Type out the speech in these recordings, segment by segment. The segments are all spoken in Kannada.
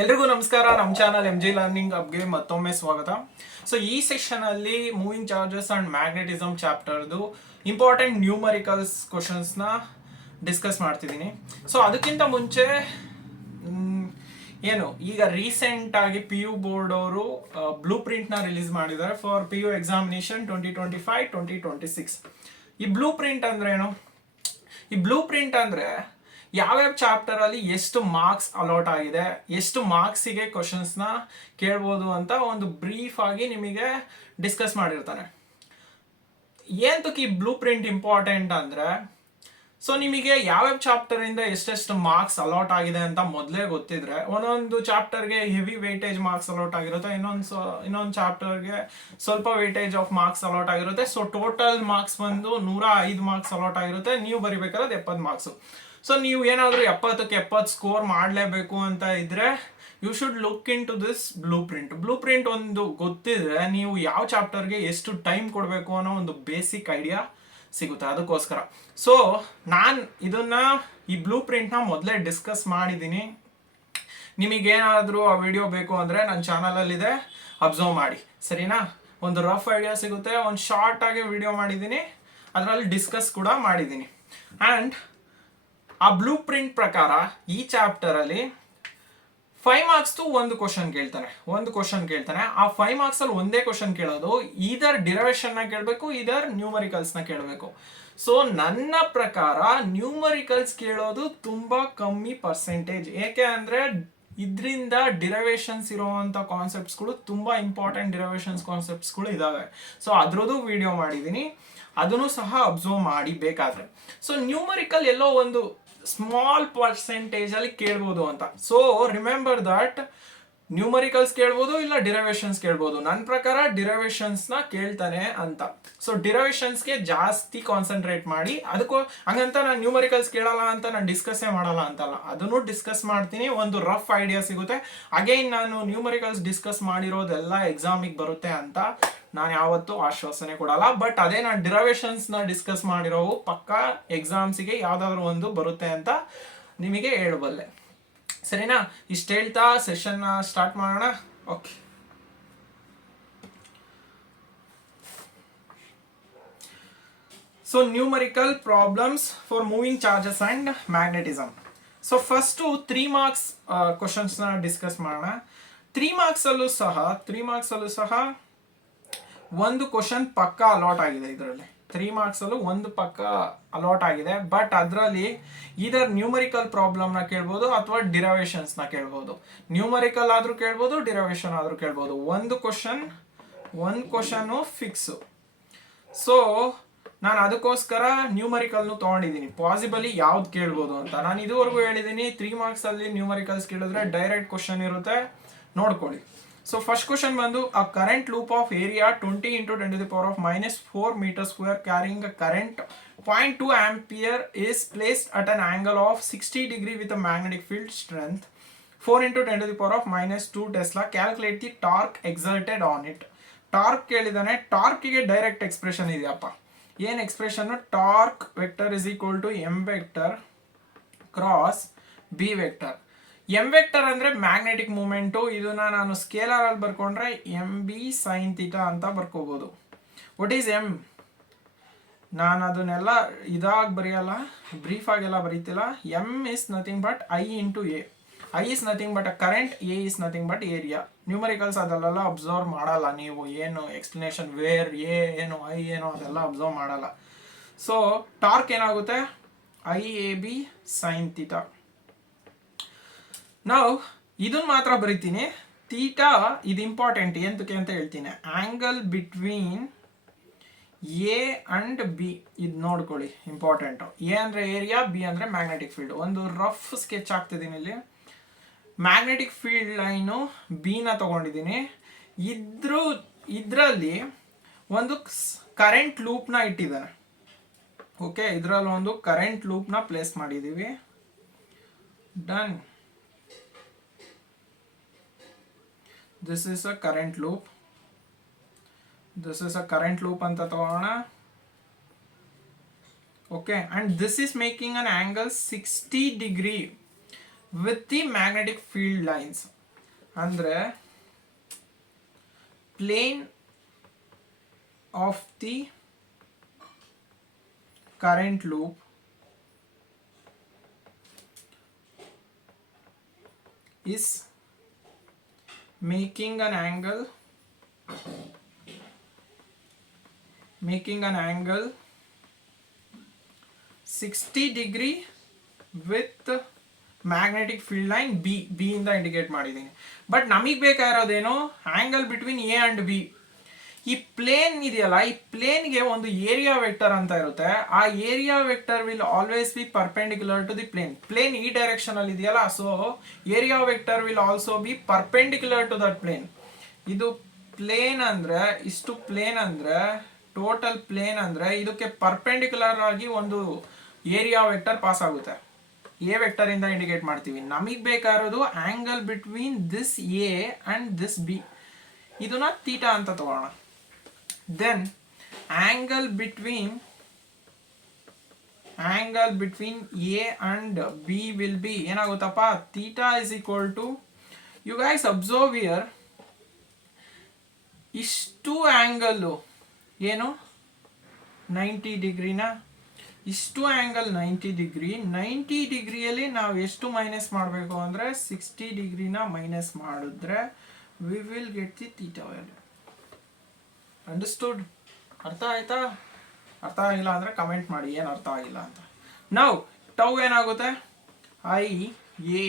ಎಲ್ರಿಗೂ ನಮಸ್ಕಾರ. ನಮ್ಮ ಚಾನಲ್ MG ಲರ್ನಿಂಗ್ ಅಪ್ಗೆ ಮತ್ತೊಮ್ಮೆ ಸ್ವಾಗತ. ಸೊ ಈ ಸೆಷನ್ ಅಲ್ಲಿ ಮೂವಿಂಗ್ ಚಾರ್ಜಸ್ ಅಂಡ್ ಮ್ಯಾಗ್ನೆಟಿಸಮ್ ಚಾಪ್ಟರ್ದು ಇಂಪಾರ್ಟೆಂಟ್ ನ್ಯೂಮರಿಕಲ್ಸ್ ಕ್ವಶನ್ಸ್ನ ಡಿಸ್ಕಸ್ ಮಾಡ್ತಿದ್ದೀನಿ. ಸೊ ಅದಕ್ಕಿಂತ ಮುಂಚೆ ಏನು ಈಗ ರೀಸೆಂಟ್ ಆಗಿ PU ಬೋರ್ಡ್ ಅವರು ಬ್ಲೂ ಪ್ರಿಂಟ್ನ ರಿಲೀಸ್ ಮಾಡಿದ್ದಾರೆ ಫಾರ್ PU ಎಕ್ಸಾಮಿನೇಷನ್ 2025-2026. ಈ ಬ್ಲೂ ಪ್ರಿಂಟ್ ಅಂದ್ರೆ ಏನು? ಈ ಬ್ಲೂ ಪ್ರಿಂಟ್ ಅಂದ್ರೆ ಯಾವ್ಯಾವ ಚಾಪ್ಟರ್ ಅಲ್ಲಿ ಎಷ್ಟು ಮಾರ್ಕ್ಸ್ ಅಲಾಟ್ ಆಗಿದೆ, ಎಷ್ಟು ಮಾರ್ಕ್ಸಿಗೆ ಕ್ವಶನ್ಸ್ನ ಕೇಳ್ಬೋದು ಅಂತ ಒಂದು ಬ್ರೀಫ್ ಆಗಿ ನಿಮಗೆ ಡಿಸ್ಕಸ್ ಮಾಡಿರ್ತಾನೆ. ಏನಕ್ಕೆ ಈ ಬ್ಲೂ ಪ್ರಿಂಟ್ ಇಂಪಾರ್ಟೆಂಟ್ ಅಂದ್ರೆ, ಸೊ ನಿಮಗೆ ಯಾವ್ಯಾವ ಚಾಪ್ಟರ್ ಇಂದ ಎಷ್ಟೆಷ್ಟು ಮಾರ್ಕ್ಸ್ ಅಲಾಟ್ ಆಗಿದೆ ಅಂತ ಮೊದಲೇ ಗೊತ್ತಿದ್ರೆ, ಒಂದೊಂದು ಚಾಪ್ಟರ್ಗೆ ಹೆವಿ ವೇಟೇಜ್ ಮಾರ್ಕ್ಸ್ ಅಲಾಟ್ ಆಗಿರುತ್ತೆ, ಇನ್ನೊಂದು ಚಾಪ್ಟರ್ಗೆ ಸ್ವಲ್ಪ ವೇಟೇಜ್ ಆಫ್ ಮಾರ್ಕ್ಸ್ ಅಲಾಟ್ ಆಗಿರುತ್ತೆ. ಸೊ ಟೋಟಲ್ ಮಾರ್ಕ್ಸ್ ಬಂದು 105 ಮಾರ್ಕ್ಸ್ ಅಲಾಟ್ ಆಗಿರುತ್ತೆ. ನೀವು ಬರಿಬೇಕಾದ್ರೆ 70 ಮಾರ್ಕ್ಸ್. ಸೊ ನೀವು ಏನಾದರೂ 70ಕ್ಕೆ 70 ಸ್ಕೋರ್ ಮಾಡಲೇಬೇಕು ಅಂತ ಇದ್ರೆ you should look into this blueprint. Blueprint ಒಂದು ಗೊತ್ತಿದ್ರೆ ನೀವು ಯಾವ ಚಾಪ್ಟರ್ಗೆ ಎಷ್ಟು ಟೈಮ್ ಕೊಡಬೇಕು ಅನ್ನೋ ಒಂದು ಬೇಸಿಕ್ ಐಡಿಯಾ ಸಿಗುತ್ತೆ. ಅದಕ್ಕೋಸ್ಕರ ಸೊ ನಾನು ಈ ಬ್ಲೂ ಪ್ರಿಂಟ್ನ ಮೊದಲೇ ಡಿಸ್ಕಸ್ ಮಾಡಿದ್ದೀನಿ. ನಿಮಗೇನಾದರೂ ಆ ವಿಡಿಯೋ ಬೇಕು ಅಂದರೆ ನನ್ನ ಚಾನಲಲ್ಲಿದೆ, ಅಬ್ಸರ್ವ್ ಮಾಡಿ, ಸರಿನಾ? ಒಂದು ರಫ್ ಐಡಿಯಾ ಸಿಗುತ್ತೆ. ಒಂದು ಶಾರ್ಟ್ ಆಗಿ ವಿಡಿಯೋ ಮಾಡಿದ್ದೀನಿ, ಅದರಲ್ಲಿ ಡಿಸ್ಕಸ್ ಕೂಡ ಮಾಡಿದ್ದೀನಿ. ಆ್ಯಂಡ್ ಆ ಬ್ಲೂ ಪ್ರಿಂಟ್ ಪ್ರಕಾರ ಈ ಚಾಪ್ಟರ್ ಅಲ್ಲಿ 5 ಮಾರ್ಕ್ಸ್ ಒಂದು ಕ್ವಶನ್ ಕೇಳ್ತಾನೆ. ಆ 5 ಮಾರ್ಕ್ಸ್ ಅಲ್ಲಿ ಒಂದೇ ಕ್ವಶನ್ ಕೇಳೋದು, ಈದರ್ ಡಿರೈವೇಶನ್ ನ ಕೇಳಬೇಕು, ಈದರ್ ನ್ಯೂಮರಿಕಲ್ಸ್ ನ ಕೇಳಬೇಕು. ಸೊ ನನ್ನ ಪ್ರಕಾರ ನ್ಯೂಮರಿಕಲ್ಸ್ ಕೇಳೋದು ತುಂಬಾ ಕಮ್ಮಿ ಪರ್ಸೆಂಟೇಜ್. ಏಕೆ ಅಂದ್ರೆ ಇದರಿಂದ ಡಿರೈವೇಶನ್ಸ್ ಇರುವಂತ ಕಾನ್ಸೆಪ್ಟ್ಸ್ಗಳು ತುಂಬಾ ಇಂಪಾರ್ಟೆಂಟ್ ಡಿರೈವೇಶನ್ಸ್ ಕಾನ್ಸೆಪ್ಟ್ಸ್ಗಳು ಇದಾವೆ. ಸೊ ಅದ್ರದ್ದು ವಿಡಿಯೋ ಮಾಡಿದ್ದೀನಿ, ಅದನ್ನು ಸಹ ಅಬ್ಸರ್ವ್ ಮಾಡಿ ಬೇಕಾದ್ರೆ. ಸೊ ನ್ಯೂಮರಿಕಲ್ ಎಲ್ಲೋ ಒಂದು ಸ್ಮಾಲ್ ಪರ್ಸೆಂಟೇಜ್ ಅಲ್ಲಿ ಕೇಳ್ಬೋದು ಅಂತ. ಸೊ ರಿಮೆಂಬರ್ ದಟ್ ನ್ಯೂಮರಿಕಲ್ಸ್ ಕೇಳ್ಬೋದು, ಇಲ್ಲ ಡಿರೈವೇಶನ್ಸ್ ಕೇಳ್ಬೋದು. ನನ್ನ ಪ್ರಕಾರ ಡಿರೈವೇಶನ್ಸ್ ನ ಕೇಳ್ತಾನೆ ಅಂತ. ಸೊ ಡಿರೈವೇಶನ್ಸ್ಗೆ ಜಾಸ್ತಿ ಕಾನ್ಸಂಟ್ರೇಟ್ ಮಾಡಿ. ಅದಕ್ಕೂ ಹಂಗಂತ ನಾನು ನ್ಯೂಮರಿಕಲ್ಸ್ ಕೇಳಲ್ಲ ಅಂತ ನಾನು ಡಿಸ್ಕಸ್ಸೇ ಮಾಡಲ್ಲ ಅಂತಲ್ಲ, ಅದನ್ನು ಡಿಸ್ಕಸ್ ಮಾಡ್ತೀನಿ. ಒಂದು ರಫ್ ಐಡಿಯಾ ಸಿಗುತ್ತೆ. ಅಗೈನ್ ನಾನು ನ್ಯೂಮರಿಕಲ್ಸ್ ಡಿಸ್ಕಸ್ ಮಾಡಿರೋದೆಲ್ಲ ಎಕ್ಸಾಮಿಗೆ ಬರುತ್ತೆ ಅಂತ ನಾನು ಯಾವತ್ತೂ ಆಶ್ವಾಸನೆ ಕೊಡಲ್ಲ. ಬಟ್ ಅದೇ ನಾನು ಡಿರೈವೇಶನ್ಸ್ ನ ಡಿಸ್ಕಸ್ ಮಾಡಿರೋವು ಪಕ್ಕಾ ಎಕ್ಸಾಮ್ಸಿಗೆ ಯಾವ್ದಾದ್ರು ಒಂದು ಬರುತ್ತೆ ಅಂತ ನಿಮಗೆ ಹೇಳಬಲ್ಲೆ, ಸರಿನಾ? ಇಷ್ಟು ಹೇಳ್ತಾ ಸೆಷನ್ ಸ್ಟಾರ್ಟ್ ಮಾಡೋಣ. Okay, so numerical problems for moving charges and magnetism. So first 3 marks questions ನ ಡಿಸ್ಕಸ್ ಮಾಡೋಣ. 3 ಮಾರ್ಕ್ಸ್ ಅಲ್ಲೂ ಸಹ ಒಂದು ಕ್ವಶನ್ ಪಕ್ಕ ಅಲಾಟ್ ಆಗಿದೆ. ಇದರಲ್ಲಿ 3 ಮಾರ್ಕ್ಸ್ ಅಲ್ಲೂ ಒಂದು ಪಕ್ಕ ಅಲಾಟ್ ಆಗಿದೆ. ಬಟ್ ಅದರಲ್ಲಿ ಇದರ್ ನ್ಯೂಮರಿಕಲ್ ಪ್ರಾಬ್ಲಮ್ ನ ಕೇಳ್ಬೋದು ಅಥವಾ ಡಿರೈವೇಶನ್ಸ್ ನ ಕೇಳ್ಬೋದು. ನ್ಯೂಮರಿಕಲ್ ಆದ್ರೂ ಕೇಳ್ಬೋದು, ಡಿರೈವೇಶನ್ ಆದ್ರೂ ಕೇಳ್ಬೋದು. ಒಂದು ಕ್ವಶನ್ ಫಿಕ್ಸ್. ಸೊ ನಾನು ಅದಕ್ಕೋಸ್ಕರ ನ್ಯೂಮರಿಕಲ್ನು ತಗೊಂಡಿದ್ದೀನಿ. ಪಾಸಿಬಲಿ ಯಾವ್ದು ಕೇಳ್ಬೋದು ಅಂತ ನಾನು ಇದುವರೆಗೂ ಹೇಳಿದ್ದೀನಿ. 3 ಮಾರ್ಕ್ಸ್ ಅಲ್ಲಿ ನ್ಯೂಮರಿಕಲ್ಸ್ ಕೇಳಿದ್ರೆ ಡೈರೆಕ್ಟ್ ಕ್ವಶನ್ ಇರುತ್ತೆ, ನೋಡ್ಕೊಳ್ಳಿ. ಸೊ ಫಸ್ಟ್ ಕ್ವಶನ್ ಬಂದು, ಅ current loop of area 20 × 10⁻⁻4 meter square carrying a current 0.2 ampere is placed at an angle of 60 degree with a magnetic field strength 4 × 10⁻⁻2 Tesla. Calculate the torque exerted on it. Torque ಕೇಳಿದಾನೆ. ಟಾರ್ಕಿಗೆ ಡೈರೆಕ್ಟ್ ಎಕ್ಸ್ಪ್ರೆಷನ್ ಇದೆಯಪ್ಪ. ಏನು expression? Torque vector is equal to M vector cross B vector. M vector ಅಂದ್ರೆ ಮ್ಯಾಗ್ನೆಟಿಕ್ ಮೂಮೆಂಟು. ಇದನ್ನ ನಾನು ಸ್ಕೇಲರ್ ಅಲ್ಲಿ ಬರ್ಕೊಂಡ್ರೆ MB sin θ ಅಂತ ಬರ್ಕೋಬಹುದು. What is M? ನಾನು ಅದನ್ನೆಲ್ಲ ಇದಾಗಿ ಬರೆಯಲ್ಲ, ಬ್ರೀಫ್ ಆಗೆಲ್ಲ ಬರೀತಿಲ್ಲ. M is nothing but I × A. I is nothing but a current, A is nothing but area. Numericals ಅದೆಲ್ಲ ಅಬ್ಸರ್ವ್ ಮಾಡಲ್ಲ ನೀವು. ಏನು ಎಕ್ಸ್ಪ್ಲನೇಷನ್ ವೇರ್ A ಏನು I ಏನು ಅದೆಲ್ಲ ಅಬ್ಸರ್ವ್ ಮಾಡಲ್ಲ. ಸೊ ಟಾರ್ಕ್ ಏನಾಗುತ್ತೆ? IAB sin θ. ನಾವು ಇದನ್ನ ಮಾತ್ರ ಬರೀತೀನಿ. ಥೀಟಾ ಇದು ಇಂಪಾರ್ಟೆಂಟ್ ಎಂತಕ್ಕೆ ಅಂತ ಹೇಳ್ತೀನಿ. Angle between A and B ಇದು ನೋಡ್ಕೊಳ್ಳಿ, ಇಂಪಾರ್ಟೆಂಟು. A ಅಂದ್ರೆ ಏರಿಯಾ, B ಅಂದ್ರೆ ಮ್ಯಾಗ್ನೆಟಿಕ್ ಫೀಲ್ಡ್. ಒಂದು ರಫ್ ಸ್ಕೆಚ್ ಹಾಕ್ತಿದ್ದೀನಿ ಇಲ್ಲಿ. ಮ್ಯಾಗ್ನೆಟಿಕ್ ಫೀಲ್ಡ್ ಲೈನು B ನ ತಗೊಂಡಿದ್ದೀನಿ. ಇದರಲ್ಲಿ ಒಂದು ಕರೆಂಟ್ ಲೂಪ್ನ ಇಟ್ಟಿದ್ದಾನೆ. ಓಕೆ, ಇದರಲ್ಲಿ ಒಂದು ಕರೆಂಟ್ ಲೂಪ್ನ ಪ್ಲೇಸ್ ಮಾಡಿದ್ದೀವಿ. Done. This is a current loop. ಅಂತ ತಗೋಣ. Okay, and this is making an angle 60 degree with the magnetic field lines. ಅಂದರೆ plane of the current loop is making an angle 60 degree with magnetic field line B ಇಂದ ಇಂಡಿಕೇಟ್ ಮಾಡಿದ್ದೀನಿ. ಬಟ್ ನಮಗೆ ಬೇಕಾಗಿರೋದೇನು angle between A and B. ಈ ಪ್ಲೇನ್ ಇದೆಯಲ್ಲ, ಈ ಪ್ಲೇನ್ಗೆ ಒಂದು ಏರಿಯಾ ವೆಕ್ಟರ್ ಅಂತ ಇರುತ್ತೆ. ಆ area vector will always be perpendicular to the plane. Plane ಈ ಡೈರೆಕ್ಷನ್ ಅಲ್ಲಿ ಇದೆಯಲ್ಲ, so area vector will also be perpendicular to that plane. ಇದು ಪ್ಲೇನ್ ಅಂದ್ರೆ, ಇಷ್ಟು ಪ್ಲೇನ್ ಅಂದ್ರೆ, ಟೋಟಲ್ ಪ್ಲೇನ್ ಅಂದ್ರೆ ಇದಕ್ಕೆ ಪರ್ಪೆಂಡಿಕ್ಯುಲರ್ ಆಗಿ ಒಂದು ಏರಿಯಾ ವೆಕ್ಟರ್ ಪಾಸ್ ಆಗುತ್ತೆ. ಎ ವೆಕ್ಟರ್ ಇಂದ ಇಂಡಿಕೇಟ್ ಮಾಡ್ತೀವಿ. ನಮಗೆ ಬೇಕಾಗಿರೋದು angle between this A and this B. ಇದನ್ನ ಥೀಟಾ ಅಂತ ತಗೋಣ. Then angle between A and B will be ಏನಾಗುತ್ತಪ್ಪ, theta is equal to, you guys observe here, ಇಷ್ಟು ಆಂಗಲ್ಲು ಏನು 90 ಡಿಗ್ರಿನ, ಇಷ್ಟು ಆಂಗಲ್ 90 ಡಿಗ್ರಿ. 90 ಡಿಗ್ರಿಯಲ್ಲಿ ನಾವು ಎಷ್ಟು ಮೈನಸ್ ಮಾಡಬೇಕು ಅಂದರೆ 60 ಡಿಗ್ರಿನ ಮೈನಸ್ ಮಾಡಿದ್ರೆ we will get the theta value. Understood? ಅರ್ಥ ಆಯ್ತಾ? ಅರ್ಥ ಆಗಿಲ್ಲ ಅಂದರೆ ಕಮೆಂಟ್ ಮಾಡಿ ಏನು ಅರ್ಥ ಆಗಿಲ್ಲ ಅಂತ. ನಾವು ಟೌ ಏನಾಗುತ್ತೆ, I A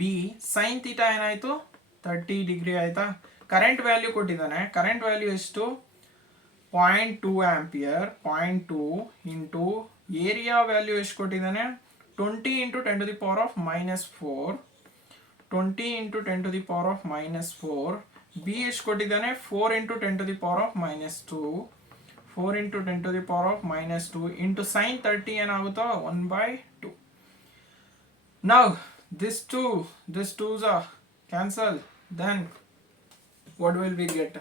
B sine theta ಏನಾಯಿತು 30 ಡಿಗ್ರಿ ಆಯಿತಾ. ಕರೆಂಟ್ ವ್ಯಾಲ್ಯೂ ಕೊಟ್ಟಿದ್ದಾನೆ. ಕರೆಂಟ್ ವ್ಯಾಲ್ಯೂ ಎಷ್ಟು, 0.2 ಆಂಪಿಯರ್. 0.2 ಇಂಟು ಏರಿಯಾ ವ್ಯಾಲ್ಯೂ ಎಷ್ಟು ಕೊಟ್ಟಿದ್ದಾನೆ, 20 into 10 to the power of -4. 20 into 10 to the power of -4. B ಎಷ್ಟು ಕೊಟ್ಟಿದ್ದಾನೆ, 4 into 10 to the power of -2. 4 into 10 to the power of -2 into sine 30 ಏನಾಗುತ್ತೋ 1/2. Now this 2's are cancel. Then what will we get?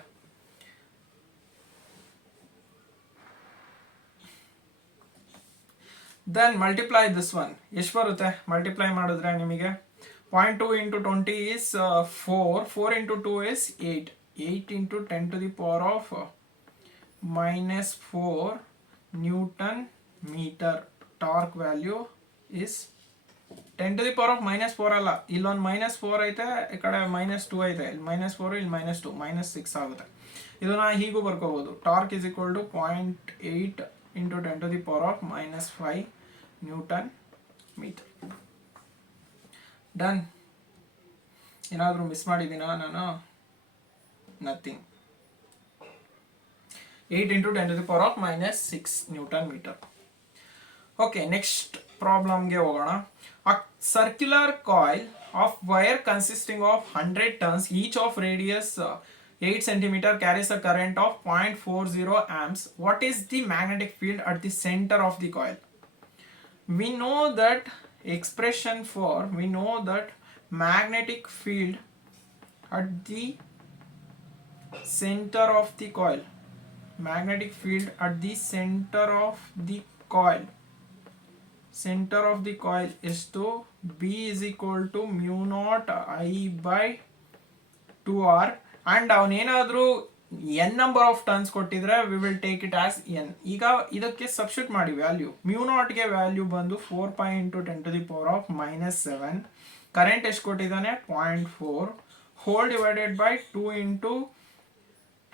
Then multiply this one. ಎಷ್ಟು ಬರುತ್ತೆ ಮಲ್ಟಿಪ್ಲೈ ಮಾಡಿದ್ರೆ ನಿಮಗೆ? 0.2 into 20 is 4. 4 into 2 is 8. 8 into 10 to the power of -4 newton metre. Torque value is 10 to the power of -4 ಅಲ್ಲ, ಇಲ್ಲೊಂದು -4 ಐತೆ, ಈ ಕಡೆ -2 ಐತೆ. ಇಲ್ಲಿ -4, ಇಲ್ಲಿ -2, -6 ಆಗುತ್ತೆ. ಇದನ್ನ ಹೀಗೂ ಬರ್ಕೋಬಹುದು. Torque is equal to 0.8 into 10 to the power of -5 newton metre. Done. ಏನಾದರೂ ಮಿಸ್ ಮಾಡಿದ್ದೀನಾ ನಾನು? Nothing. 8 into 10 to the power of -6 newton metre. Okay, next ಪ್ರಾಬ್ಲಮ್ಗೆ ಹೋಗೋಣ. A circular coil of wire consisting of 100 turns, each of radius 8 cm, carries a current of 0.40 amps. What is the magnetic field at the center of the coil? We know that magnetic field at the center of the coil. Magnetic field at the center of the coil. Center of the coil is to B is equal to mu naught I by 2R. And ಅವನೇನಾದರೂ n ನಂಬರ್ ಆಫ್ ಟರ್ನ್ಸ್ ಕೊಟ್ಟಿದ್ರೆ we will take it as n. ಈಗ ಇದಕ್ಕೆ ಸಬ್ಸ್ಟಿಟ್ಯೂಟ್ ಮಾಡಿ ವ್ಯಾಲ್ಯೂ. ಮ್ಯೂ ನಾಟ್ಗೆ ವ್ಯಾಲ್ಯೂ ಬಂದು 4π into 10 to the power of -7. Current ಎಷ್ಟು ಕೊಟ್ಟಿದ್ದಾನೆ 0.4 whole divided by 2 into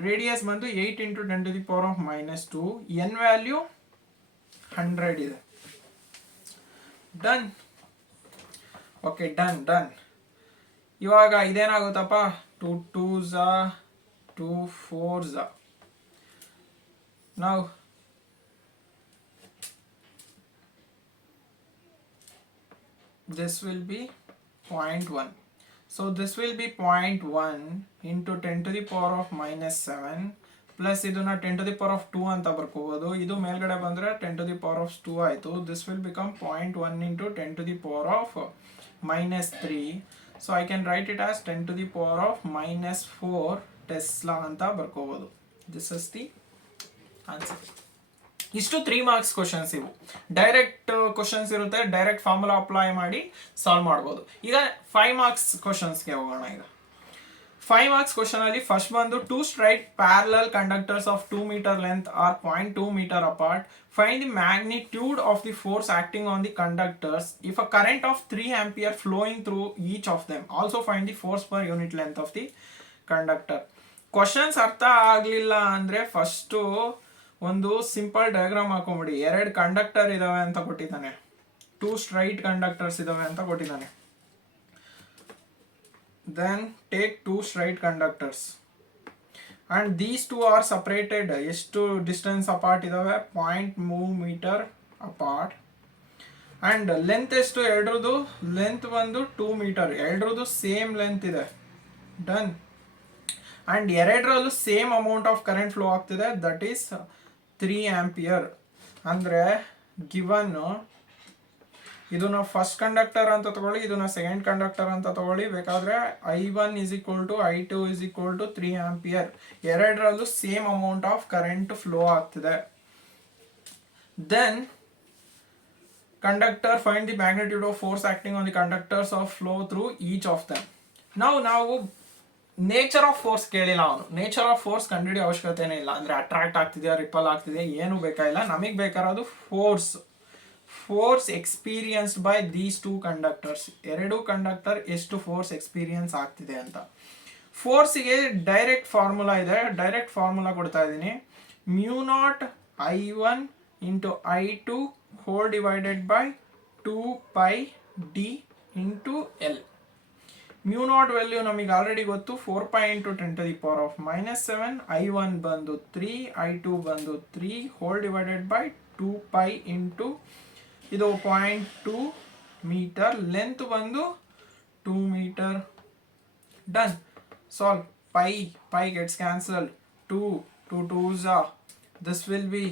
radius ಬಂದು 8 into 10 to the power of -2. n value 100 ಇದೆ. ಡನ್. Okay, done. ಇವಾಗ ಇದೇನಾಗುತ್ತಪ್ಪ, 2 2s 2 4s. Now this will be 0.1. So this will be 0.1 into 10 to the power of -7 plus ಇದನ್ನ 10 to the power of 2 ಅಂತ ಬರ್ಕೋಬಹುದು. ಇದು ಮೇಲ್ಗಡೆ ಬಂದ್ರೆ 10 to the power of 2 ಆಯಿತು. This will become 0.1 into 10 to the power of -3. So I can write it as 10 to the power of -4 tesla ಅಂತ ಬರ್ಕೋಬಹುದು. This is the answer. ಇಷ್ಟು 3 ಮಾರ್ಕ್ಸ್ ಕ್ವಶನ್ಸ್. ಇವು ಡೈರೆಕ್ಟ್ ಕ್ವಶನ್ಸ್ ಇರುತ್ತೆ, ಡೈರೆಕ್ಟ್ ಫಾರ್ಮುಲಾ ಅಪ್ಲೈ ಮಾಡಿ ಸಾಲ್ವ್ ಮಾಡ್ಬೋದು. ಈಗ 5 ಮಾರ್ಕ್ಸ್ ಕ್ವಶನ್ಸ್ಗೆ ಹೋಗೋಣ. ಈಗ 5 marks question ಅಲ್ಲಿ ಫಸ್ಟ್ ಬಂದು two straight parallel conductors of 2 meter length are 0.2 meter apart. Find the magnitude of the force acting on the conductors if a current of 3 ampere flowing through each of them. Also find the force per unit length of the conductor. Questions ಅರ್ಥ ಆಗಲಿಲ್ಲ ಅಂದರೆ ಫಸ್ಟು ಒಂದು ಸಿಂಪಲ್ ಡಯಾಗ್ರಾಮ್ ಹಾಕೊಂಬಿಡಿ. 2 ಕಂಡಕ್ಟರ್ ಇದಾವೆ ಅಂತ ಕೊಟ್ಟಿದ್ದಾನೆ, 2 ಸ್ಟ್ರೈಟ್ ಕಂಡಕ್ಟರ್ಸ್ ಇದಾವೆ ಅಂತ ಕೊಟ್ಟಿದ್ದಾನೆ. Then take 2 straight conductors and these two are separated ಎಷ್ಟು ಡಿಸ್ಟೆನ್ಸ್ ಅಪಾರ್ಟ್ ಇದಾವೆ, 0.2 meter ಅಪಾರ್ಟ್. ಅಂಡ್ ಲೆಂತ್ ಎಷ್ಟು ಎರಡ್ರದ್ದು, ಲೆಂತ್ ಬಂದು 2 meter, ಎರಡ್ರದ್ದು ಸೇಮ್ ಲೆಂತ್ ಇದೆ. ಡನ್. ಅಂಡ್ ಎರಡರಲ್ಲೂ same amount of current flow ಆಗ್ತಿದೆ, ದಟ್ ಈಸ್ 3 ampere. ಅಂದರೆ ಗಿವನ್ ಇದನ್ನ ಫಸ್ಟ್ ಕಂಡಕ್ಟರ್ ಅಂತ ತಗೊಳ್ಳಿ, ಇದನ್ನ ಸೆಕೆಂಡ್ ಕಂಡಕ್ಟರ್ ಅಂತ ತಗೊಳ್ಳಿ. ಬೇಕಾದ್ರೆ I1 is equal to I2 is equal to 3 ampere. ಎರಡರಲ್ಲೂ same amount of current flow ಆಗ್ತಿದೆ. Then conductor find the magnitude of force acting on the conductors of flow through each of them. ನಾವು ನೇಚರ್ ಆಫ್ ಫೋರ್ಸ್ ಕೇಳಿಲ್ಲ ಅವನು. ನೇಚರ್ ಆಫ್ ಫೋರ್ಸ್ ಕಂಡುಹಿಡಿಯೋ ಅವಶ್ಯಕತೆನೇ ಇಲ್ಲ. ಅಂದರೆ ಅಟ್ರಾಕ್ಟ್ ಆಗ್ತಿದೆಯಾ, ರಿಪಲ್ ಆಗ್ತಿದೆಯಾ, ಏನು ಬೇಕಾಗಿಲ್ಲ. ನಮಗೆ ಬೇಕಾಗಿರೋದು force experienced by these 2 conductors. 2 conductor ಎಷ್ಟು ಫೋರ್ಸ್ ಎಕ್ಸ್ಪೀರಿಯನ್ಸ್ ಆಗ್ತಿದೆ ಅಂತ. ಫೋರ್ಸಿಗೆ ಡೈರೆಕ್ಟ್ ಫಾರ್ಮುಲಾ ಇದೆ, ಡೈರೆಕ್ಟ್ ಫಾರ್ಮುಲಾ ಕೊಡ್ತಾ ಇದ್ದೀನಿ. μ0 I1 into I2 whole divided by 2π d into L. μ0 value ನಮಗೆ ಆಲ್ರೆಡಿ ಗೊತ್ತು, 4π into 10⁻⁻⁷. I1 ಬಂದು 3, I2 ಬಂದು 3 ಹೋಲ್ ಡಿವೈಡೆಡ್ ಬೈ 2π into ಇದು 0.2 meter, ಲೆಂತ್ ಬಂದು 2 meter. Done. Solve. pi gets cancelled. 2 2s are, this will be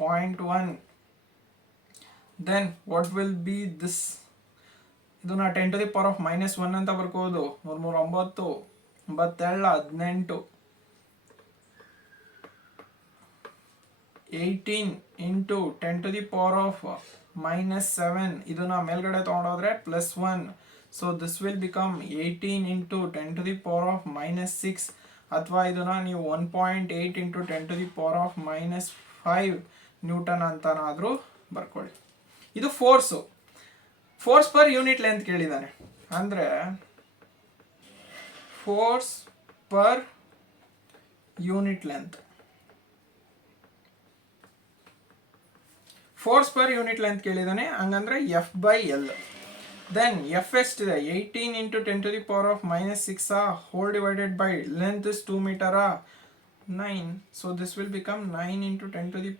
0.1. then what will be this? ಇದನ್ನ 10⁻⁻⁻1 ಅಂತ ಬರ್ಕೋದು. 3 9 9 18 into 10⁻⁻⁷. ಇದನ್ನ ಮೇಲ್ಗಡೆ ತಗೊಂಡೋದ್ರೆ +1. So this will become 18 into 10⁻⁻⁶. ಅಥವಾ ಇದನ್ನ ನೀವು 1.8 into 10⁻⁻5 ನ್ಯೂಟನ್ ಅಂತನಾದರೂ ಬರ್ಕೊಳ್ಳಿ. ಇದು ಫೋರ್ಸ್ ಪರ್ ಯೂನಿಟ್ ಲೆಂತ್ ಕೇಳಿದ್ದಾನೆ. ಅಂದರೆ force per unit length, force per unit length ಕೇಳಿದ್ದಾನೆ. ಹಂಗಂದ್ರೆ F/L. ದೆನ್ ಎಫ್ ಎಷ್ಟಿದೆ, 18 into 10⁻⁻⁶ whole divided by length is 2 meter, 9. So this will become 9 into 10⁻⁻⁶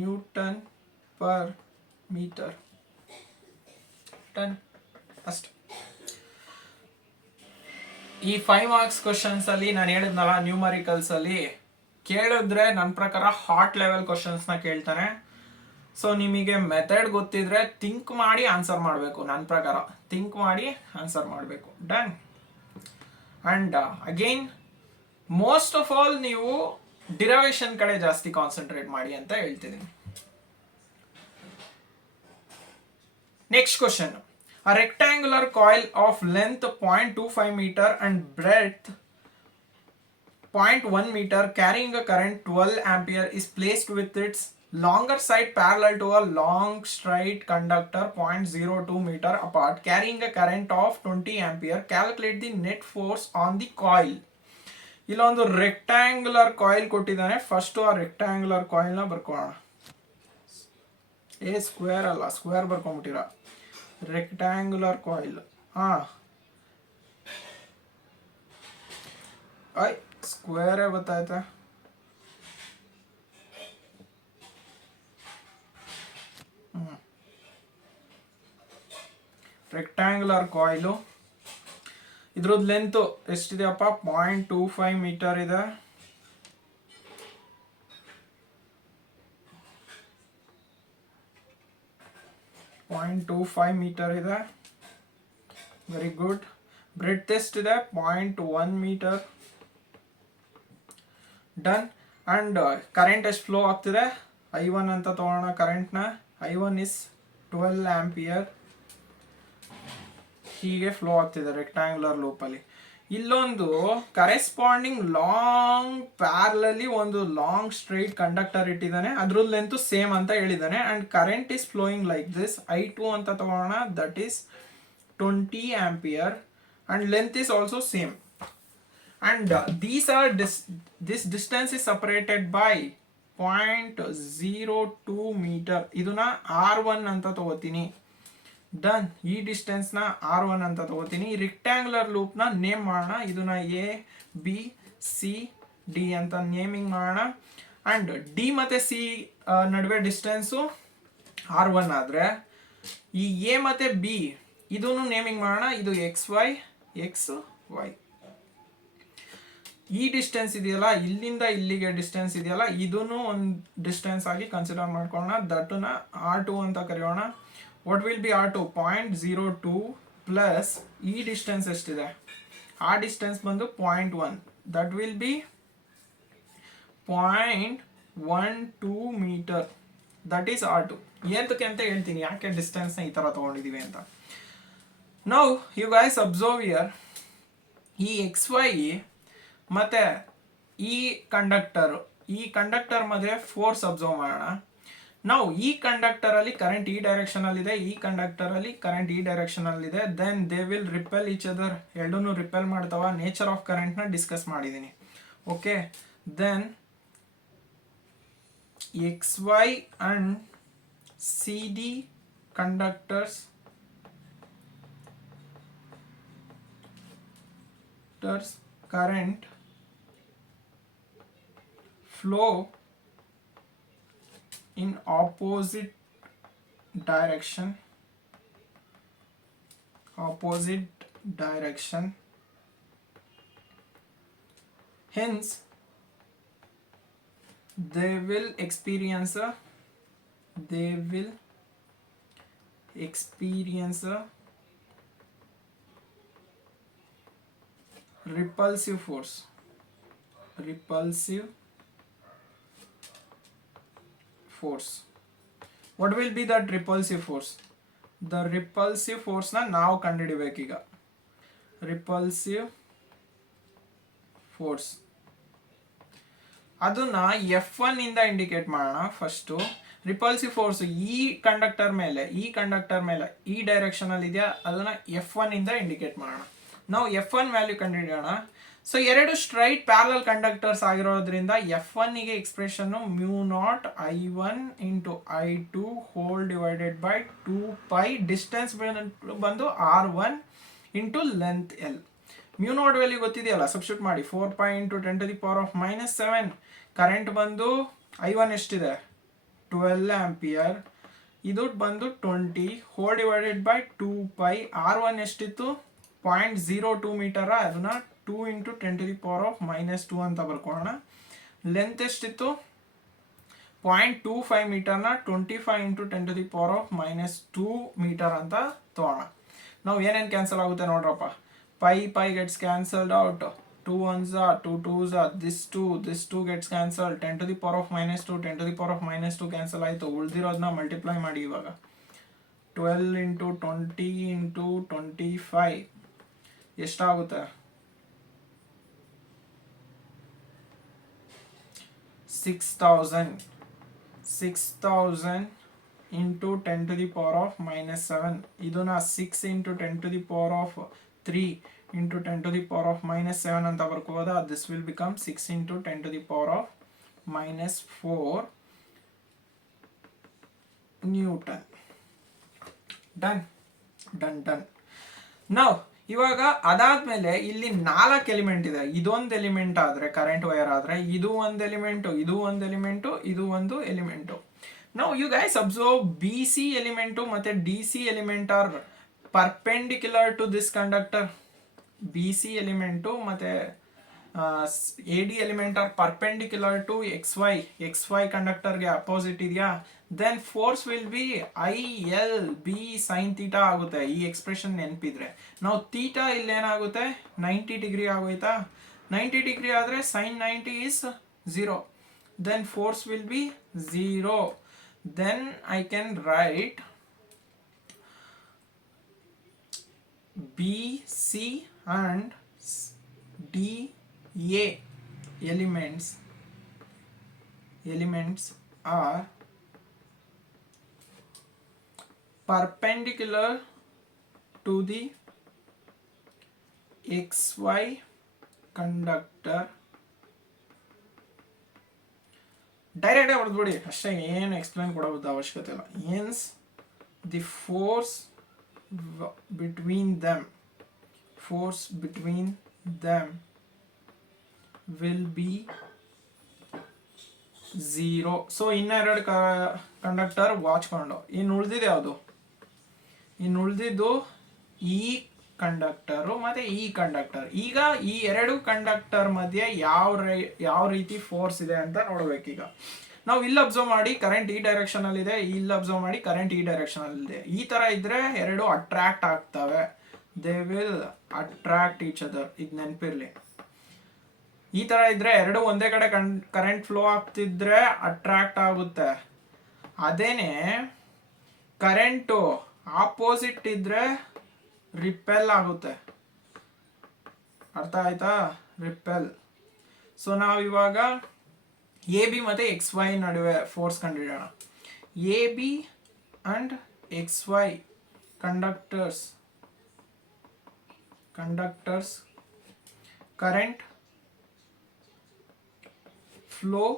newton per metre. Done. ಅಷ್ಟೆ. ಈ 5 marks ಕ್ವಶನ್ಸ್ ಅಲ್ಲಿ ನಾನು ಹೇಳಿದ್ನಲ್ಲ, ನ್ಯೂಮರಿಕಲ್ಸ್ ಅಲ್ಲಿ ಕೇಳಿದ್ರೆ ನನ್ನ ಪ್ರಕಾರ ಹಾಟ್ ಲೆವೆಲ್ ಕ್ವಶನ್ಸ್ನ ಕೇಳ್ತಾನೆ. ಸೊ ನಿಮಗೆ ಮೆಥಡ್ ಗೊತ್ತಿದ್ರೆ ಥಿಂಕ್ ಮಾಡಿ ಆನ್ಸರ್ ಮಾಡಬೇಕು. ನನ್ನ ಪ್ರಕಾರ ಥಿಂಕ್ ಮಾಡಿ ಆನ್ಸರ್ ಮಾಡಬೇಕು. Done. And again most of all ನೀವು ಡಿರೈವೇಶನ್ ಕಡೆ ಜಾಸ್ತಿ ಕಾನ್ಸಂಟ್ರೇಟ್ ಮಾಡಿ ಅಂತ ಹೇಳ್ತಿದ್ದೀನಿ. Next question. A rectangular coil of length 0.25 meter and breadth 0.1 meter carrying a current 12 ampere is placed with its longer side parallel to a long straight conductor 0.02 meter apart carrying a current of 20 ampere. Calculate the net force on the coil. ಇಲ್ಲೊಂದು ರೆಕ್ಟ್ಯಾಂಗುಲರ್ ಕಾಯಿಲ್ ಕೊಟ್ಟಿದ್ದಾನೆ. ಫಸ್ಟು ಆ ರೆಕ್ಟ್ಯಾಂಗುಲರ್ ಕಾಯಿಲ್ನ ಬರ್ಕೊಳ್ಳೋಣ. ಸ್ಕ್ವೇರ್ ಅಲ್ಲ, ಸ್ಕ್ವೇರ್ ಬರ್ಕೊಂಡ್ಬಿಟ್ಟಿರ. Rectangular coil. ಸ್ಕ್ವೇರೇ ಗೊತ್ತಾಯ್ತಾ? Rectangular coil. ಇದ್ರದ್ದು ಲೆಂತು ಎಷ್ಟಿದೆಯಪ್ಪ? 0.25 meter ಇದೆ. ಮೀಟರ್ ಇದೆ. Very good. ಬ್ರೆಡ್ತ್ ಎಷ್ಟಿದೆ? 0.1 meter. ಡನ್. ಅಂಡ್ ಕರೆಂಟ್ ಎಷ್ಟು ಫ್ಲೋ ಆಗ್ತಿದೆ? I1 ಅಂತ ತಗೋಣ ಕರೆಂಟ್ನ. I1 is 12 ampere. ಹೀಗೆ ಫ್ಲೋ ಆಗ್ತಿದೆ ರೆಕ್ಟ್ಯಾಂಗ್ಯುಲರ್ ಲೂಪಲ್ಲಿ. ಇಲ್ಲೊಂದು ಕರೆಸ್ಪಾಂಡಿಂಗ್ ಲಾಂಗ್ ಪ್ಯಾರಲಲ್ಲಿ ಒಂದು ಲಾಂಗ್ ಸ್ಟ್ರೈಟ್ ಕಂಡಕ್ಟರ್ ಇಟ್ಟಿದ್ದಾನೆ, ಅದ್ರ ಲೆಂತ್ ಸೇಮ್ ಅಂತ ಹೇಳಿದ್ದಾನೆ. And current is flowing like this. I2 ಅಂತ ತಗೋಣ, that is 20 ampere and length is also same. And this distance is separated by 0.02 meter. ಇದನ್ನ R1 ಅಂತ ತಗೋತೀನಿ. ಡನ್. ಈ ಡಿಸ್ಟೆನ್ಸ್ ನ R1 ಅಂತ ತಗೋತೀನಿ. ರೆಕ್ಟ್ಯಾಂಗ್ಯುಲರ್ ಲೂಪ್ ನ ನೇಮ್ ಮಾಡೋಣ. ಇದನ್ನ ABCD ಅಂತ ನೇಮಿಂಗ್ ಮಾಡೋಣ. ಅಂಡ್ ಡಿ ಮತ್ತೆ ಸಿ ನಡುವೆ ಡಿಸ್ಟೆನ್ಸ್ R1 ಆದ್ರೆ ಈ ಎ ಮತ್ತೆ ಬಿ ಇದನ್ನು ನೇಮಿಂಗ್ ಮಾಡೋಣ. ಇದು XY. ಈ ಡಿಸ್ಟೆನ್ಸ್ ಇದೆಯಲ್ಲ, ಇಲ್ಲಿಂದ ಇಲ್ಲಿಗೆ ಡಿಸ್ಟೆನ್ಸ್ ಇದೆಯಲ್ಲ, ಇದನ್ನು ಒಂದು ಡಿಸ್ಟೆನ್ಸ್ ಆಗಿ ಕನ್ಸಿಡರ್ ಮಾಡ್ಕೊಳ್ಳೋಣ. ದಟ್ಟನ್ನ R2 ಅಂತ ಕರೆಯೋಣ. What will be R2? 0.02 plus ಈ ಡಿಸ್ಟೆನ್ಸ್ ಎಷ್ಟಿದೆ, ಆ ಡಿಸ್ಟೆನ್ಸ್ ಬಂದು 0.1, that will be 0.12 meter. That is R2. ಏನಕ್ಕೆ ಅಂತ ಹೇಳ್ತೀನಿ, ಯಾಕೆ ಡಿಸ್ಟೆನ್ಸ್ನ ಈ ಥರ ತೊಗೊಂಡಿದ್ದೀವಿ ಅಂತ. Now you guys observe here, ಈ XY ಮತ್ತೆ ಈ ಕಂಡಕ್ಟರ್ ಮಧ್ಯೆ ಫೋರ್ಸ್ ಅಬ್ಸರ್ವ್ ಮಾಡೋಣ. ನಾವು ಈ ಕಂಡಕ್ಟರ್ ಅಲ್ಲಿ ಕರೆಂಟ್ ಈ ಡೈರೆಕ್ಷನ್ ಅಲ್ಲಿ ಇದೆ, ಈ ಕಂಡಕ್ಟರ್ ಅಲ್ಲಿ ಕರೆಂಟ್ ಈ ಡೈರೆಕ್ಷನ್ ಅಲ್ಲಿ ಇದೆ. Then they will repel each other. ಎರಡನ್ನೂ ರಿಪೆಲ್ ಮಾಡ್ತಾವ. ನೇಚರ್ ಆಫ್ ಕರೆಂಟ್ ನ ಡಿಸ್ಕಸ್ ಮಾಡಿದೀನಿ. Okay, then XY and CD conductors current flow in opposite direction. Hence they will experience a repulsive force. What will be that repulsive force? The repulsive force na ನಾವು ಕಂಡುಹಿಡಿಬೇಕೀಗ. repulsive force ಅದನ್ನ F1 ಇಂದ ಇಂಡಿಕೇಟ್ ಮಾಡೋಣ. ಫಸ್ಟು ರಿಪಲ್ಸಿವ್ ಫೋರ್ಸ್ ಈ ಕಂಡಕ್ಟರ್ ಮೇಲೆ ಈ ಡೈರೆಕ್ಷನ್ ಅಲ್ಲಿ ಇದೆಯಾ, ಅದನ್ನ F1 ಇಂದ ಇಂಡಿಕೇಟ್ ಮಾಡೋಣ. ನಾವು F1 ವ್ಯಾಲ್ಯೂ ಕಂಡುಹಿಡಿಯೋಣ. ಸೊ ಎರಡು ಸ್ಟ್ರೈಟ್ ಪ್ಯಾರಲಲ್ ಕಂಡಕ್ಟರ್ಸ್ ಆಗಿರೋದ್ರಿಂದ F1 ಗೆ expression μ0 I1 into I2 whole divided by 2π. Distance ಬಂದು R1 into length L. μ0 value ಗೊತ್ತಿದೆಯಲ್ಲ, ಸಬ್ಸ್ಟಿಟ್ಯೂಟ್ ಮಾಡಿ. 4π into 10⁻⁻⁷. ಕರೆಂಟ್ ಬಂದು I1 ಎಷ್ಟಿದೆ, 12 ಆಂಪಿಯರ್. ಇದು ಬಂದು 20 ಹೋಲ್ ಡಿವೈಡೆಡ್ ಬೈ 2π. R1 ಎಷ್ಟಿತ್ತು, 0.02 ಮೀಟರ್. ಅದನ್ನ 2 into 10⁻⁻² ಅಂತ ಬರ್ಕೊಳ್ಳೋಣ. ಲೆಂತ್ ಎಷ್ಟಿತ್ತು, 0.25 ಮೀಟರ್ನ 25 into 10⁻⁻² ಮೀಟರ್ ಅಂತ ತಗೋಣ. ನಾವು ಏನೇನು ಕ್ಯಾನ್ಸಲ್ ಆಗುತ್ತೆ ನೋಡ್ರಪ್ಪ. Pi gets cancelled out. 2 1s are 2 2s are this 2 gets cancelled. 10⁻⁻², 10⁻⁻² cancel ಆಯಿತು. ಉಳಿದಿರೋದನ್ನ ಮಲ್ಟಿಪ್ಲೈ ಮಾಡಿ. ಇವಾಗ 12 into 20 into 25 ಎಷ್ಟಾಗುತ್ತೆ, 6000 into 10⁻⁻⁷. ಇದನ್ನ 6 into 10⁻³ into 10⁻⁻⁷ ಅಂತ ಬರ್ಕೋಬೋದಾ. This will become 6 into 10⁻⁻⁴ newton. Done. ನಾವು ಇವಾಗ ಅದಾದ್ಮೇಲೆ ಇಲ್ಲಿ 4 ಎಲಿಮೆಂಟ್ ಇದೆ. ಇದೊಂದು ಎಲಿಮೆಂಟ್ ಆದ್ರೆ, ಕರೆಂಟ್ ವೈರ್ ಆದ್ರೆ, ಇದು ಒಂದು ಎಲಿಮೆಂಟು, ಇದು ಒಂದು ಎಲಿಮೆಂಟು, ಇದು ಒಂದು ಎಲಿಮೆಂಟು. ನಾವು you guys observe, BC element ಮತ್ತೆ DC element are perpendicular to this conductor. BC element ಮತ್ತೆ AD element are perpendicular to XY ಕಂಡಕ್ಟರ್ಗೆ ಅಪೋಸಿಟ್ ಇದೆಯಾ. Then force will be ILB sine theta ಆಗುತ್ತೆ. ಈ ಎಕ್ಸ್ಪ್ರೆಷನ್ ನೆನಪಿದ್ರೆ ನಾವು ಥೀಟಾ ಇಲ್ಲೇನಾಗುತ್ತೆ, 90 ಡಿಗ್ರಿ ಆಗೋಯ್ತಾ. 90 ಡಿಗ್ರಿ ಆದರೆ sine 90 is 0. Then force will be 0. Then I can write B C and D A elements are perpendicular to the xy conductor. Direct ಆಗಿ ಹೊಡೆದ್ಬಿಡಿ ಅಷ್ಟೇ, ಏನು ಎಕ್ಸ್ಪ್ಲೇನ್ ಕೊಡೋದು ಅವಶ್ಯಕತೆ ಇಲ್ಲ. Hence the force between them will be 0. So ಇನ್ನೆರಡು ಕಂಡಕ್ಟರ್ ವಾಚ್ಕೊಂಡು ಇನ್ನು ಉಳಿದಿದೆ ಯಾವುದು? ಇನ್ನು ಉಳಿದಿದ್ದು ಈ ಕಂಡಕ್ಟರು ಮತ್ತು ಈ ಕಂಡಕ್ಟರ್. ಈಗ ಈ ಎರಡು ಕಂಡಕ್ಟರ್ ಮಧ್ಯೆ ಯಾವ ರೀತಿ ಫೋರ್ಸ್ ಇದೆ ಅಂತ ನೋಡ್ಬೇಕೀಗ. ನಾವು ಇಲ್ಲಿ ಅಬ್ಸರ್ವ್ ಮಾಡಿ ಕರೆಂಟ್ ಈ ಡೈರೆಕ್ಷನ್ ಅಲ್ಲಿ ಇದೆ, ಇಲ್ಲಿ ಅಬ್ಸರ್ವ್ ಮಾಡಿ ಕರೆಂಟ್ ಈ ಡೈರೆಕ್ಷನ್ ಅಲ್ಲಿ ಇದೆ. ಈ ತರ ಇದ್ರೆ ಎರಡು ಅಟ್ರಾಕ್ಟ್ ಆಗ್ತವೆ, they will attract each other. ಇದು ನೆನಪಿರ್ಲಿ. ಈ ತರ ಇದ್ರೆ ಎರಡು ಒಂದೇ ಕಡೆ ಕರೆಂಟ್ ಫ್ಲೋ ಆಗ್ತಿದ್ರೆ ಅಟ್ರಾಕ್ಟ್ ಆಗುತ್ತೆ. ಅದೇನೆ ಕರೆಂಟು ಆಪೋಸಿಟ್ ಇದ್ರೆ ರಿಪೆಲ್ ಆಗುತ್ತೆ. ಅರ್ಥ ಆಯ್ತಾ? ರಿಪೆಲ್. ಸೊ ನಾವಿವಾಗ ಎ ಬಿ ಮತ್ತು ಎಕ್ಸ್ ವೈ ನಡುವೆ ಫೋರ್ಸ್ ಕಂಡುಹಿಡಿಯೋಣ. A B and X Y conductors current flow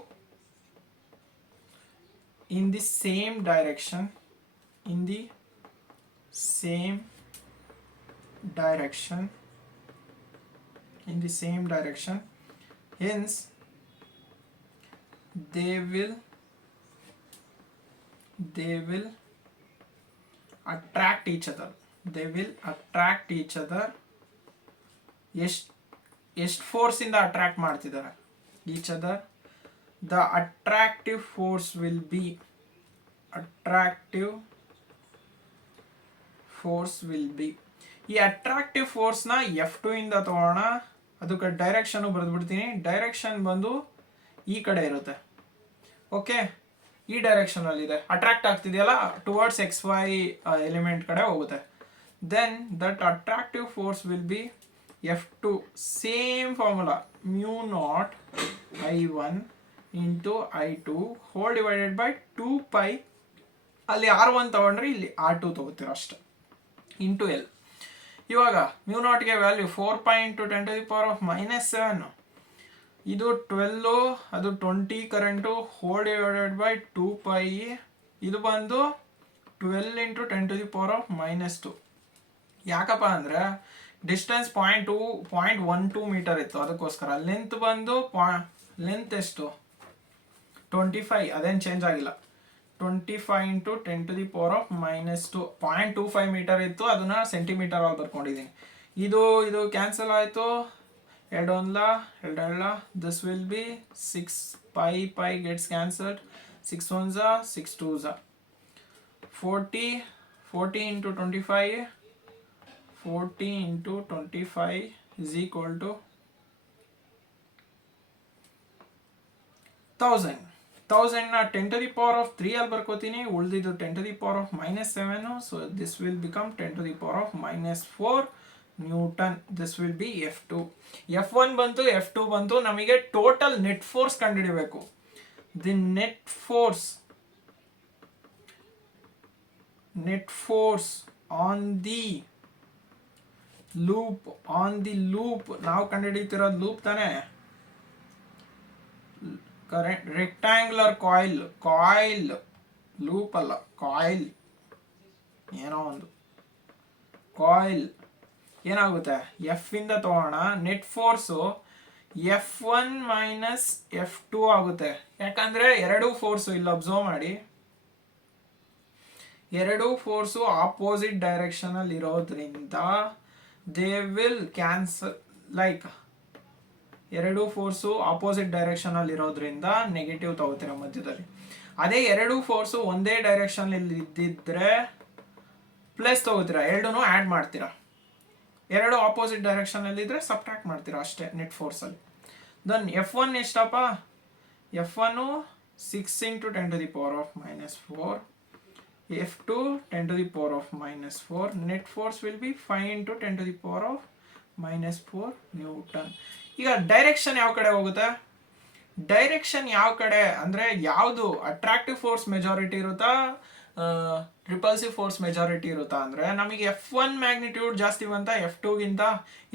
in the same direction, hence they will attract each other. ಎಷ್ಟು ಫೋರ್ಸ್ ಇಂದ ಅಟ್ರಾಕ್ಟ್ ಮಾಡ್ತಿದ್ದಾರೆ each other? The attractive force will be ಈ ಅಟ್ರಾಕ್ಟಿವ್ ಫೋರ್ಸ್ನ F2 ಇಂದ ತಗೋಣ. ಅದಕ್ಕೆ ಡೈರೆಕ್ಷನ್ ಬರೆದ್ಬಿಡ್ತೀನಿ. ಡೈರೆಕ್ಷನ್ ಬಂದು ಈ ಕಡೆ ಇರುತ್ತೆ. ಓಕೆ, ಈ ಡೈರೆಕ್ಷನ್ ಅಲ್ಲಿ ಇದೆ, ಅಟ್ರಾಕ್ಟ್ ಆಗ್ತಿದೆಯಲ್ಲ, ಟುವರ್ಡ್ಸ್ ಎಕ್ಸ್ ವೈ ಎಲಿಮೆಂಟ್ ಕಡೆ ಹೋಗುತ್ತೆ. Then that attractive force will be F2. Same formula, mu naught I1 into I2 whole divided by 2 pi. ಅಲ್ಲಿ R1 ತಗೊಂಡ್ರೆ ಇಲ್ಲಿ R2 ತಗೋತೀರ ಅಷ್ಟೆ, ಇಂಟು L. ಇವಾಗ ಮ್ಯೂ ನಾಟ್ಗೆ value 4 pi into 10 to the power of -7. ಇದು 12, ಅದು 20 current hole divided by 2 pi. ಇದು ಬಂದು 12 into 10 to the power of -2. ಯಾಕಪ್ಪ ಅಂದರೆ ಡಿಸ್ಟೆನ್ಸ್ 0.12 ಮೀಟರ್ ಇತ್ತು, ಅದಕ್ಕೋಸ್ಕರ. ಲೆಂತ್ ಬಂದು ಲೆಂತ್ ಎಷ್ಟು? 25, ಅದೇನು ಚೇಂಜ್ ಆಗಿಲ್ಲ. 25 into 10 to the power of -2. 0.25 metre ಇತ್ತು, ಅದನ್ನ ಸೆಂಟಿಮೀಟರ್ ಅಲ್ಲಿ ಬರ್ಕೊಂಡಿದ್ದೀನಿ. ಇದು ಕ್ಯಾನ್ಸಲ್ ಆಯಿತು, ಎರಡಲ್ಲ. This will be 6 pi gets cancelled. 6 ones are 6 twos are 40 into 25. 40 into 25 is equal to 1000. 1000 ನ 10 to the power of 3 ಅಲ್ಲಿ ಬರ್ಕೋತೀನಿ, ಉಳಿದಿದ್ದು 10 to the power of -7. So this will become 10 to the power of -4 Newton. This will be F2. F1 ಬಂತು, F2 ಬಂತು. ನಮಗೆ ಟೋಟಲ್ ನೆಟ್ ಫೋರ್ಸ್ ಕಂಡುಹಿಡಿಯಬೇಕು. The net force on the loop ನಾವು ಕಂಡುಹಿಡಿತಿರೋದು ಲೂಪ್ ತಾನೆ. ಕರೆಂಟ್ ರೆಕ್ಟ್ಯಾಂಗ್ಯುಲರ್ ಕಾಯಿಲ್ ಲೂಪ್ ಅಲ್ಲ, ಕಾಯಿಲ್, ಏನೋ ಒಂದು ಕಾಯಿಲ್. ಏನಾಗುತ್ತೆ? ಎಫ್ ಇಂದ ತಗೋಣ. Net force F1 minus F2 ಆಗುತ್ತೆ. ಯಾಕಂದ್ರೆ ಎರಡೂ ಫೋರ್ಸು ಇಲ್ಲಿ ಅಬ್ಸರ್ವ್ ಮಾಡಿ, ಎರಡೂ ಫೋರ್ಸು ಆಪೋಸಿಟ್ ಡೈರೆಕ್ಷನ್ ಅಲ್ಲಿ ಇರೋದ್ರಿಂದ ದೇ ವಿಲ್ ಕ್ಯಾನ್ಸಲ್. ಲೈಕ್ ಎರಡೂ ಫೋರ್ಸು ಆಪೋಸಿಟ್ ಡೈರೆಕ್ಷನ್ ಅಲ್ಲಿ ಇರೋದ್ರಿಂದ ನೆಗೆಟಿವ್ ತಗೋತೀರಾ ಮಧ್ಯದಲ್ಲಿ. ಅದೇ ಎರಡೂ ಫೋರ್ಸು ಒಂದೇ ಡೈರೆಕ್ಷನ್ ಅಲ್ಲಿ ಇದ್ದಿದ್ರೆ ಪ್ಲಸ್ ತಗೋತೀರಾ, ಎರಡೂ ಆ್ಯಡ್ ಮಾಡ್ತೀರಾ. ಎರಡು ಆಪೋಸಿಟ್ ಡೈರೆಕ್ಷನ್ ಅಲ್ಲಿ ಇದ್ರೆ ಸಬ್ಟ್ರಾಕ್ಟ್ ಮಾಡ್ತೀರಾ ಅಷ್ಟೇ ನೆಟ್ ಫೋರ್ಸ್ ಅಲ್ಲಿ. ದೆನ್ F1 ಎಷ್ಟಪ್ಪ? F1 6 into 10 to the power of -4 F2 10 to the power of minus 4. Net force will be 5 into 10 to the power of minus 4 Newton. ಈಗ ಡೈರೆಕ್ಷನ್ ಯಾವ ಕಡೆ ಹೋಗುತ್ತೆ? ಡೈರೆಕ್ಷನ್ ಯಾವ ಕಡೆ ಅಂದರೆ ಯಾವುದು ಅಟ್ರಾಕ್ಟಿವ್ ಫೋರ್ಸ್ ಮೆಜಾರಿಟಿ ಇರುತ್ತಾ ರಿಪಲ್ಸಿವ್ ಫೋರ್ಸ್ ಮೆಜಾರಿಟಿ ಇರುತ್ತಾ ಅಂದರೆ ನಮಗೆ F1 ಮ್ಯಾಗ್ನಿಟ್ಯೂಡ್ ಜಾಸ್ತಿ ಬಂತ F2ಗಿಂತ.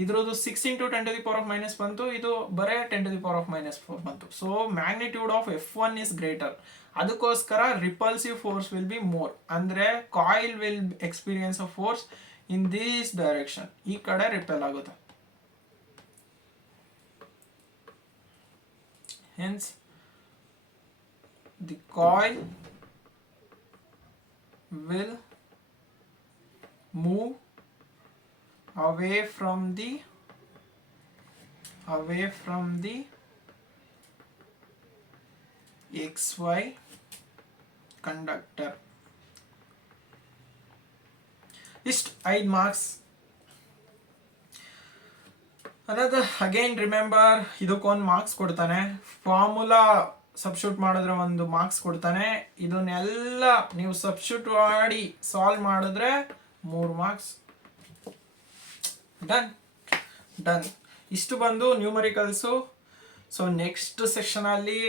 ಇದ್ರದ್ದು 6 into 10 to the power of minus ಬಂತು, ಇದು ಬರೇ 10 to the power of minus 4 ಬಂತು. So magnitude of F1 is greater. ಅದಕ್ಕೋಸ್ಕರ repulsive force will be more. ಅಂದರೆ coil will experience a force in this direction, ಈ ಕಡೆ ರಿಪೆಲ್ ಆಗುತ್ತೆ. Hence, the coil will move away from the XY conductor. Just 5 marks. Another again remember, ಇದಕ್ಕೊಂದು ಮಾರ್ಕ್ಸ್ ಕೊಡ್ತಾನೆ. ಫಾರ್ಮುಲಾ ಸಬ್ಸ್ಟಿಟ್ಯೂಟ್ ಮಾಡಿದ್ರೆ ಒಂದು ಮಾರ್ಕ್ಸ್ ಕೊಡ್ತಾನೆ. ಇದನ್ನೆಲ್ಲ ನೀವು ಸಬ್ಸ್ಟಿಟ್ಯೂಟ್ ಮಾಡಿ ಸಾಲ್ವ್ ಮಾಡಿದ್ರೆ 3 ಮಾರ್ಕ್ಸ್. ಡನ್. ಇಷ್ಟು ಬಂದು ನ್ಯೂಮರಿಕಲ್ಸು. ಸೊ ನೆಕ್ಸ್ಟ್ ಸೆಕ್ಷನಲ್ಲಿ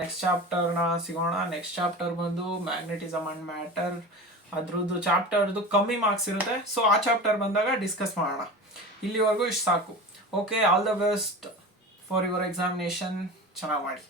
ನೆಕ್ಸ್ಟ್ ಚಾಪ್ಟರ್ನ ಸಿಗೋಣ. ನೆಕ್ಸ್ಟ್ ಚಾಪ್ಟರ್ ಬಂದು ಮ್ಯಾಗ್ನೆಟಿಸಮ್ ಅಂಡ್ ಮ್ಯಾಟರ್. ಅದ್ರದ್ದು ಚಾಪ್ಟರ್ದು ಕಮ್ಮಿ ಮಾರ್ಕ್ಸ್ ಇರುತ್ತೆ. ಸೊ ಆ ಚಾಪ್ಟರ್ ಬಂದಾಗ ಡಿಸ್ಕಸ್ ಮಾಡೋಣ. ಇಲ್ಲಿವರೆಗೂ ಇಷ್ಟು ಸಾಕು. Okay, all the best for your examination. ಚೆನ್ನಾಗಿ ಮಾಡಿ.